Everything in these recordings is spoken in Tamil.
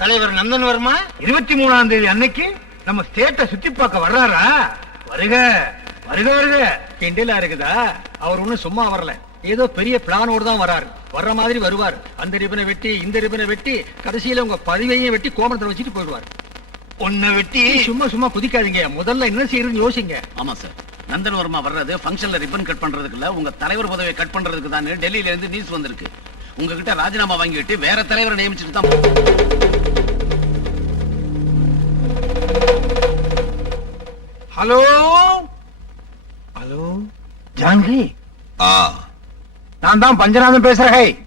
தலைவர் நந்தன் வர்மா? இருபத்தி மூணாம் தேதி அன்னைக்கு நம்ம ஸ்டேட்டை சுத்தி பார்க்க வர்றாரா? வருக வருக வருக. கிண்டலா இருக்குதா? அவர் ஒண்ணும் சும்மா வரல. ஏதோ பெரிய பிளானோடு தான் வராரு. வர்ற மாதிரி வருவார். அந்த ரிபனை வெட்டி இந்த ரிபனை வெட்டி கடைசியில உங்க பதிவையும் வெட்டி கோமணத்துல வச்சுட்டு போயிடுவார். உன்னை வெட்டி சும்மா சும்மா குதிக்காதீங்க. முதல்ல என்ன செய்யறதுன்னு யோசிங்க. ஆமா சார் நந்தன் வர்மா வர்றது ஃபங்க்ஷன்ல ரிப்பன் கட் பண்றதுக்கு இல்ல உங்க தலைவர் பதவியை கட் பண்றதுக்கு தான் டெல்லியில இருந்து நியூஸ் வந்திருக்கு. உங்ககிட்ட ராஜினாமா வாங்கிட்டு வேற தலைவரை நியமிச்சுட்டு தான் ஹலோ? ஹலோ? ஜான்கி? ஆ. நான் தான் பஞ்சநாதன் பேசுறேன் ஹை.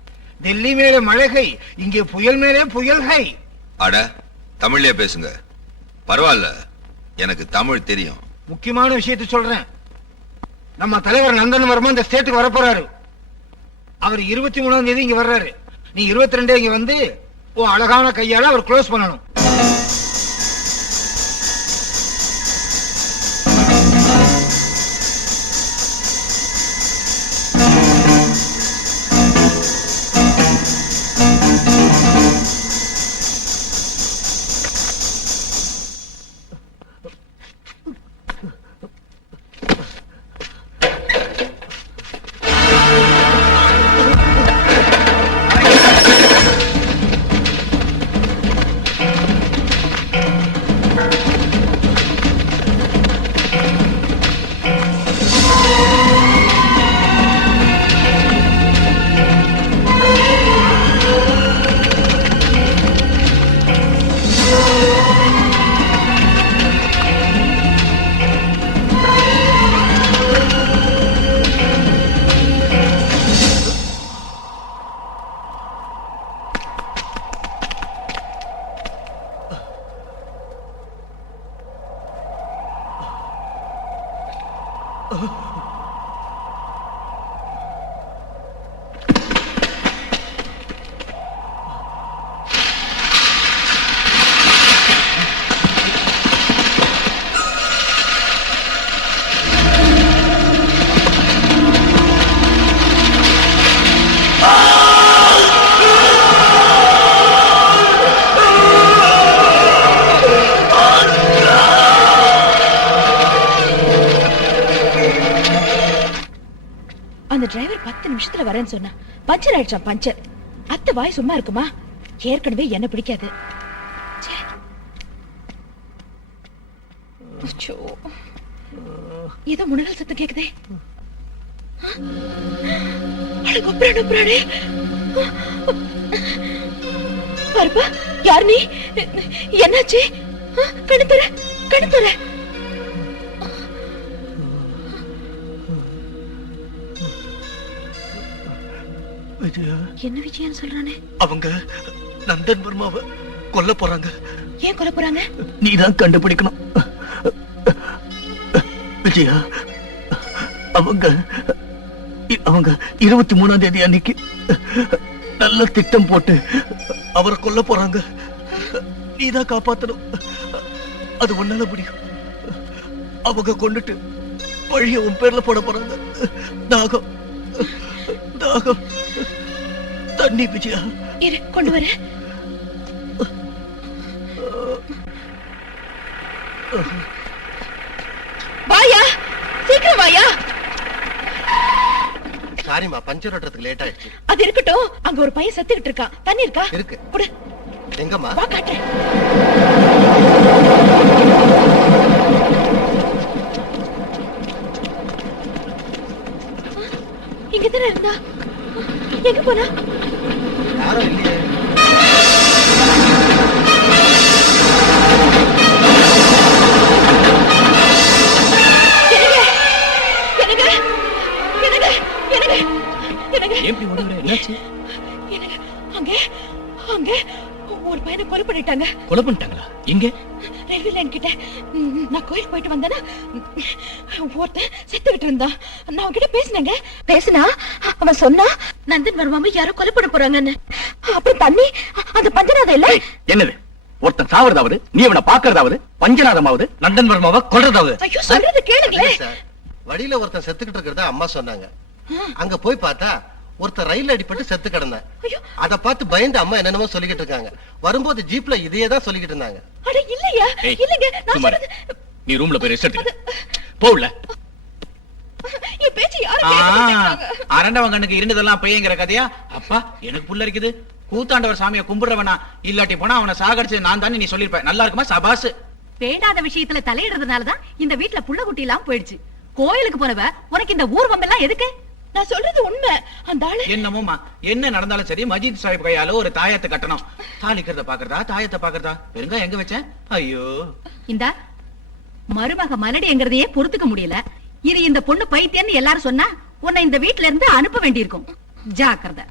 டெல்லி மேலே மழை இங்கே புயல் மேலே புயல் ஹை. அட தமிழ்லயே பேசுங்க. பரவாயில்ல. எனக்கு தமிழ் தெரியும். முக்கியமான விஷயத்தை சொல்றேன். நம்ம தலைவர் நந்தன் வர்மா இந்த ஸ்டேட்டுக்கு வரப்போறாரு. அவர் இருபத்தி மூணாம் தேதி இங்க வர்றாரு. நீ இருபத்தி ரெண்டே இங்க வந்து உன் அழகான கையால அவர் க்ளோஸ் பண்ணணும். நிமிஷத்துல வரேன்னு சொன்னா பஞ்சர் ஆயிடுச்சான் பஞ்சர். அத்தை வாய் சும்மா இருக்குமா? ஏற்கனவே என்ன பிடிக்காது. ஏதோ முனகல் சத்தம் கேக்குதே. அட, யார் நீ? என்னாச்சு? ஆ, தர தர விஜயா என்ன விஜயன்னு சொல்றானே? அவங்க நந்தன் வர்மாவை கொல்ல போறாங்க. ஏன் கொல்ல போறாங்க? நீதான் கண்டுபிடிக்கணும். விஜயா அவங்க அவங்க இருபத்தி மூணாம் தேதி அன்னைக்கு நல்ல திட்டம் போட்டு அவரை கொல்ல போறாங்க. நீதான் காப்பாத்தணும். அது உன்னால முடியும். அவங்க கொண்டுட்டு பழிய உன் பேர்ல போட போறாங்க. தாகம் தாகம் தண்ணி விஜயா இரு கொண்டு வரேன் வாயா சீக்கிரம் வாயா. சாரிம்மா பஞ்சர் ஓட்டுறதுக்கு லேட் ஆயிடுச்சு. அது இருக்கட்டும் அங்க ஒரு பையன் செத்துக்கிட்டு இருக்கான். தண்ணி இருக்கா? இருக்கு. குடு. எங்கம்மா? வா காட்டுறேன். இங்க தானே இருந்தா? எங்க போனா? எப்படி ஓடுற என்னாச்சு? என்னங்க? அங்க அங்க ஒரு பையனை கொலை பண்ணிட்டாங்க. கொலை பண்ணிட்டாங்களா? எங்க? ரயில்வே லைன் கிட்ட. ம், நான் கோயிலுக்கு போயிட்டு வந்தேன்னா ஒருத்தன் செத்துக்கிட்டு இருந்தான். நான் அவன்கிட்ட பேசினேங்க. பேசினா? அவன் சொன்னா நந்தன் வருவாம யாரோ கொலை பண்ண போறாங்கன்னு. அப்புறம் தண்ணி அந்த பஞ்சநாதம் இல்ல? என்னது? ஒருத்தன் சாவறதாவது நீ அவனை பாக்குறதாவது பஞ்சநாதமாவது நந்தன் வர்மாவை கொல்றதாவது. ஐயோ சொல்றது கேளுங்களே இல்ல சார். வழியில ஒருத்தன் செத்துக்கிட்டு இருக்கிறதா அம்மா சொன்னாங்க. அங்க போய் பார்த்தா ஒருத்தர் ரயில் அடிபட்டு செத்து கிடந்தேன். ஐயோ. அத பார்த்து பயந்து அம்மா என்னென்னமோ சொல்லிக்கிட்டு இருக்காங்க. வரும்போது ஜீப்ல இதையே தான் சொல்லிக்கிட்டு இருந்தாங்க. அட இல்லையா? இல்லைங்க நான். சொல்றது நீ ரூம்ல போய் ரெஸ்ட் எடுத்து போகல. என் பேச்சு யாரும் கேட்க மாட்டேங்கிறாங்க. அரண்டவன் கண்ணுக்கு இருந்ததெல்லாம் பையங்கிற கதையா? அப்பா எனக்கு புள்ள இருக்குது கூத்தாண்டவர் சாமியை கும்பிடுறவனா? இல்லாட்டி போனா அவனை சாகடிச்சது நான் தானே நீ சொல்லிருப்ப நல்லா இருக்குமா சபாசு? வேண்டாத விஷயத்துல தலையிடுறதுனாலதான் இந்த வீட்ல புள்ள குட்டி எல்லாம் போயிடுச்சு. கோயிலுக்கு போனவ உனக்கு இந்த ஊர்வம் எல்லாம் எதுக்கு? நான் சொல்றது உண்மை. அந்த ஆளு என்னமோமா என்ன நடந்தாலும் சரி மஜித் சாஹிப் கையால ஒரு தாயத்தை கட்டணும். தாளிக்கிறத பாக்குறதா தாயத்தை பாக்குறதா? பெருங்கா எங்க வச்சேன் ஐயோ. இந்த மருமக மலடிங்கிறதையே பொறுத்துக்க முடியல. இது இந்த பொண்ணு பைத்தியம்னு எல்லாரும் சொன்னா உன்னை இந்த வீட்ல இருந்து அனுப்ப வேண்டியிருக்கும். ஜாக்கிரதை.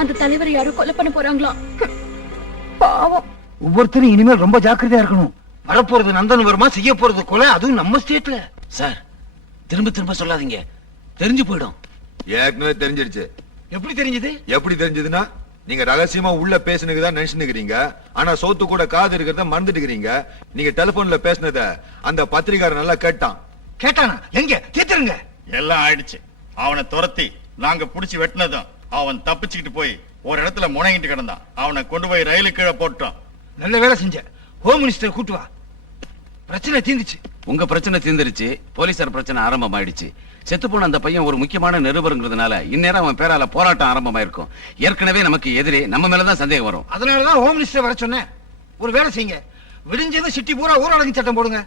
அந்த தலைவரை யாரும் கொலை பண்ண போறாங்களாம் பாவம் ஒவ்வொருத்தரும் இனிமேல் ரொம்ப ஜாக்கிரதையா இருக்கணும். வரப்போறது நந்தன் வருமா செய்ய போறது கொலை அதுவும் நம்ம ஸ்டேட்ல சார் திரும்ப திரும்ப சொல்லாதீங்க. தெரிஞ்சு போயிடும். ஏற்கனவே தெரிஞ்சிருச்சு. எப்படி தெரிஞ்சது? எப்படி தெரிஞ்சதுன்னா நீங்க ரகசியமா உள்ள பேசுனதுதான் நினைச்சுக்கிறீங்க ஆனா சோத்து கூட காது இருக்கிறத மறந்துட்டுக்கிறீங்க. நீங்க டெலிபோன்ல பேசுனத அந்த பத்திரிகாரன் நல்லா கேட்டான். கேட்டானா? எங்க? தீத்துருங்க எல்லாம் ஆயிடுச்சு. அவனை துரத்தி நாங்க புடிச்சு வெட்டினதும் அவன் தப்பிச்சுக்கிட்டு போய் ஒரு இடத்துல முனைங்கிட்டு கிடந்தான். அவனை கொண்டு போய் ரயிலு கீழே போட்டோம் நல்ல வேலை செஞ்ச. ஹோம் மினிஸ்டர் கூட்டு வா. பிரச்சனை தீந்துச்சு உங்க பிரச்சனை தீர்ந்துருச்சு போலீசார் பிரச்சனை ஆரம்பமாயிடுச்சு. செத்து போன அந்த பையன் ஒரு முக்கியமான நிருபருங்கிறதுனால இந்நேரம் அவன் பேரால போராட்டம் ஆரம்பமாயிருக்கும். ஏற்கனவே நமக்கு எதிரே நம்ம மேலதான் சந்தேகம் வரும். அதனாலதான் ஹோம் மினிஸ்டர் வர சொன்னேன். ஒரு வேலை செய்யுங்க. விடிஞ்சதும் சிட்டி பூரா ஊரடங்கு சட்டம் போடுங்க.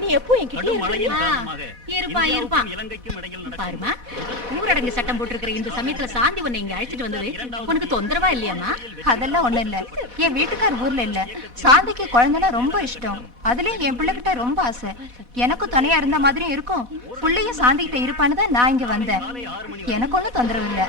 நீ எப்போ என்கிட்ட இருப்பா, பாருமா ஊரடங்கு சட்டம் போட்டிருக்கிற இந்த சமயத்துல சாந்தி உன்னை இங்க அழைச்சிட்டு வந்தது உனக்கு தொந்தரவா இல்லையாமா அதெல்லாம் ஒண்ணு இல்ல. என் வீட்டுக்கார் ஊர்ல இல்ல. சாந்திக்கு குழந்தைனா ரொம்ப இஷ்டம். அதுலயும் என் பிள்ளைகிட்ட ரொம்ப ஆசை. எனக்கும் துணையா இருந்த மாதிரியும் இருக்கும். புள்ளையும் சாந்தி கிட்ட இருப்பான்னு தான் நான் இங்க வந்தேன். எனக்கு ஒண்ணும் தொந்தரவு இல்ல.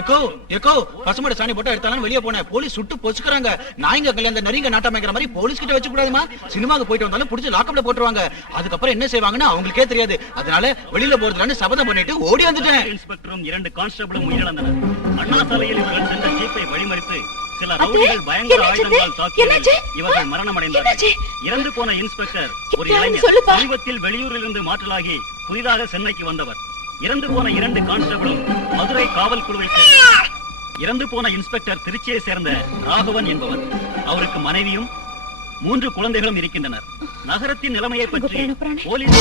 எக்கோ எக்கோ பசுமட சாணி போட்டா எடுத்தாலும் வெளியே போனேன். போலீஸ் சுட்டு பொசுக்குறாங்க. நாய்ங்க கல்யாணம் நரிங்க நாட்டமைக்கிற மாதிரி போலீஸ் கிட்ட வச்சு கூடாதுமா சினிமாக்கு போயிட்டு வந்தாலும் புடிச்சு லாக்கப்ல போட்டுருவாங்க. அதுக்கப்புறம் என்ன செய்வாங்கன்னு அவங்களுக்கே தெரியாது. அதனால வெளியில போறதுலான்னு சபதம் பண்ணிட்டு ஓடி வந்துட்டேன். இன்ஸ்பெக்டரும் இரண்டு கான்ஸ்டபிளும் உயிரிழந்தனர். அண்ணா சாலையில் இவர்கள் சென்ற ஜீப்பை வழிமறித்து சில ரவுடிகள் பயங்கர ஆயுதங்களால்? என்னாச்சு? தாக்கியதில் இவர்கள் மரணம் என்னாச்சு? அடைந்தார்கள் இறந்து போன இன்ஸ்பெக்டர் ஒரு இளைஞர். சமீபத்தில் வெளியூரிலிருந்து மாற்றலாகி புதிதாக சென்னைக்கு வந்தவர். இறந்து போன இரண்டு கான்ஸ்டபிளும் மதுரை காவல் குழுவை இறந்து போன இன்ஸ்பெக்டர் திருச்சியை சேர்ந்த ராகவன் என்பவர். அவருக்கு மனைவியும் மூன்று குழந்தைகளும் இருக்கின்றனர். நகரத்தின் நிலைமையை பற்றி. போலீஸ்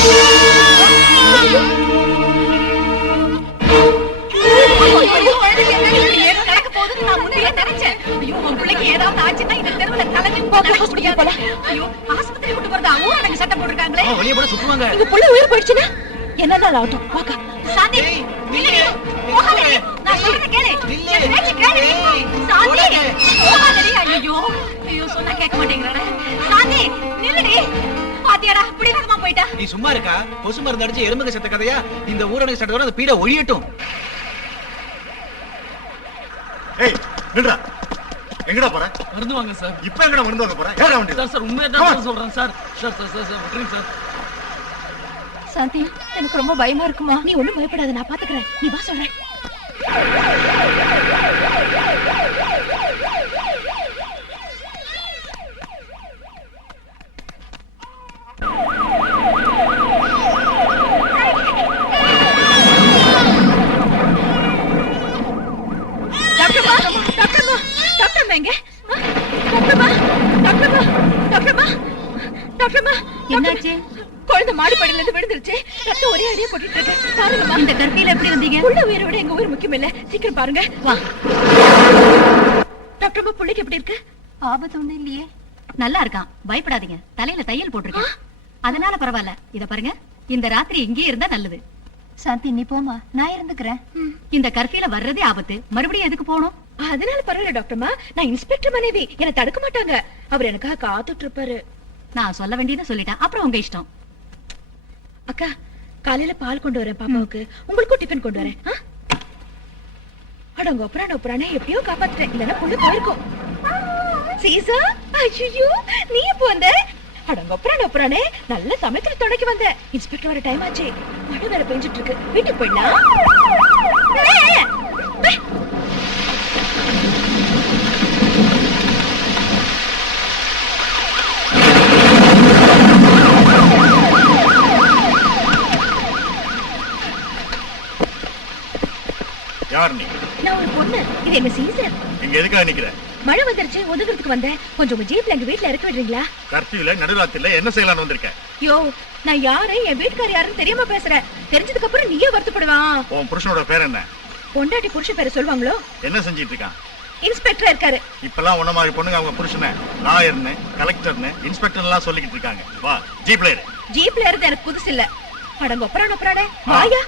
வெளியே போட சுத்துவாங்க. உயிர் போயிடுச்சுன்னா? என்னதான் ஆகட்டும் வாக்கா சாந்தி. போகாதடி. நான் சொல்றதை கேளு. என் பேச்சை கேளுடி. சாந்தி, போகாதடி. ஐயையோ. ஐயோ, சொன்னா கேட்க மாட்டேங்கிறானே. சாந்தி, நில்லுடி. பாத்தியாடா, பிடிவாதமா போயிட்டா. நீ சும்மா இருக்கா கொசு மருந்து அடிச்சு எறும்புக்கு செத்த கதையா இந்த ஊரடங்கு சட்டத்தோட அந்த பீட ஒழியட்டும் ஏய் நில்றா எங்கடா போற மருந்து வாங்க சார் இப்ப எங்கடா மருந்து வாங்க போற ஏறா வண்டி சார் சார் உண்மையா. தான் சொல்றேன் sir sir sir sir sir விட்டுருங்க சார் சாந்தி எனக்கு ரொம்ப பயமா இருக்குமா? நீ ஒண்ணும் பயப்படாத நான் பாத்துக்கிறேன். நீ வா சொல்றேன். டாக்டர்மா டாக்டர்மா டாக்டர்மா என்னாச்சு? குழந்தை மாடிப்படியில இருந்து விழுந்துருச்சு. ரத்தம் ஒரே அடியா போட்டுட்டு இருக்கு. பாருங்கம்மா இந்த கற்பியில எப்படி வந்தீங்க? உள்ள உயிரை விட எங்க உயிர் முக்கியம் இல்ல. சீக்கிரம் பாருங்க. வா. டாக்டர்மா புள்ளைக்கு எப்படி இருக்கு? ஆபத்து ஒண்ணும் இல்லையே. நல்லா இருக்கான். பயப்படாதீங்க. தலையில தையல் போட்டிருக்கேன். அதனால பரவாயில்ல. இத பாருங்க. இந்த ராத்திரி இங்கேயே இருந்தா நல்லது. சாந்தி நீ போமா நான் இருந்துக்கிறேன். இந்த கற்பியில வர்றதே ஆபத்து. மறுபடியும் எதுக்கு போகணும்? அதனால பரவாயில்ல டாக்டர்மா நான் இன்ஸ்பெக்டர் மனைவி. என்ன தடுக்க மாட்டாங்க. அவர் எனக்காக காத்துட்டு இருப்பாரு. நான் சொல்ல வேண்டியதை சொல்லிட்டேன். அப்புறம் உங்க இஷ்டம். அக்கா காலையில பால் கொண்டு வரேன் பாப்பாவுக்கு. உங்களுக்கும் டிஃபன் கொண்டு வரேன். அடங்க அப்புறம் அப்புறம் எப்படியோ காப்பாத்துட்டேன். இல்லைன்னா புள்ள போயிருக்கும். சீசா ஐயோ நீ எப்போ வந்த? அடங்க அப்புறம் ஒப்புறானே நல்ல சமயத்துல துணைக்கு வந்த. இன்ஸ்பெக்டர் வர டைம் ஆச்சு. மழை வேற பெஞ்சிட்டு இருக்கு. வீட்டுக்கு போயிடலாம் ஏய், ஏய். யார் நீ நான் ஒரு பொண்ணு இது எங்க சீசன் இங்க எதுக்காக நிக்கிற? மழை வந்துருச்சு ஒதுங்கிறதுக்கு வந்தேன் கொஞ்சம் உங்க ஜீப்ல எங்க வீட்ல இறக்க விடுறீங்களா? கர்ஃபியூல நடுராத்திரில என்ன செய்யலாம்னு வந்திருக்க? யோ நான் யாரு? என் வீட்டுக்கார யாருன்னு தெரியாம பேசுறேன் தெரிஞ்சதுக்கு அப்புறம் நீயே வருத்தப்படுவான். உன் புருஷனோட பேர் என்ன? பொண்டாட்டி புருஷ பேரை சொல்லுவாங்களோ? என்ன செஞ்சிட்டு இருக்கான்? இன்ஸ்பெக்டர் இருக்காரு. இப்பெல்லாம் உன்ன மாதிரி பொண்ணுங்க அவங்க புருஷனை லாயர்னு கலெக்டர்னு இன்ஸ்பெக்டர் எல்லாம் சொல்லிக்கிட்டு இருக்காங்க. வா ஜீப்ல இரு ஜீப்ல இருந்து எனக்கு புதுசு இல்ல. அடங்க ஒப்பரான ஒப்பரானே வாயா.